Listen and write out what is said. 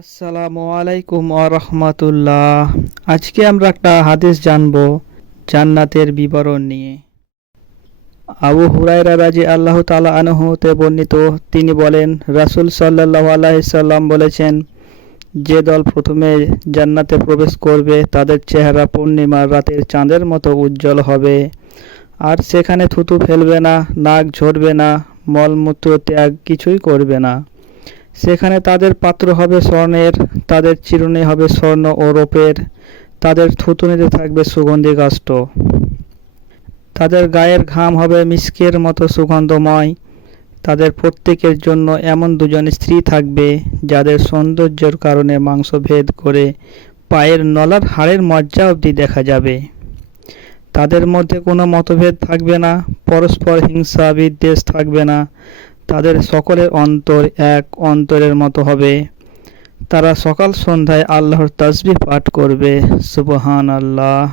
আসসালামু আলাইকুম রাহমাতুল্লাহ। আজকে আমরা একটা হাদিস জানবো জান্নাতের বিবরণ নিয়ে। আবু হুরায়রা রাদিয়াল্লাহু তাআলা আনহু তে বর্ণিত, তিনি বলেন, রাসূল সাল্লাল্লাহু আলাইহি সাল্লাম বলেছেন, যে দল প্রথমে জান্নাতে প্রবেশ করবে তাদের চেহারা পূর্ণিমার রাতের চাঁদের মতো উজ্জ্বল হবে, আর সেখানে থুতু ফেলবে না, নাক ঝরবে না, মলমূত্র ত্যাগ কিছুই করবে না। সেখানে তাদের পাত্র হবে স্বর্ণের, তাদের চিরুনি হবে স্বর্ণ ও রূপের, তাদের থুতনিতে থাকবে সুগন্ধি কাষ্ঠ, তাদের গায়ের ঘাম হবে মিস্কের মতো সুগন্ধময়। তাদের প্রত্যেকের জন্য এমন দুজন স্ত্রী থাকবে যাদের সৌন্দর্যের কারণে মাংস ভেদ করে পায়ের নলার হাড়ের মজ্জা অবধি দেখা যাবে। তাদের মধ্যে কোনো মতভেদ থাকবে না, পরস্পর হিংসা বিদ্বেষ থাকবে না। তাদের সকলের অন্তর এক অন্তরের মতো হবে। তারা সকাল সন্ধ্যায় আল্লাহর তাসবিহ পাঠ করবে। সুবহানাল্লাহ।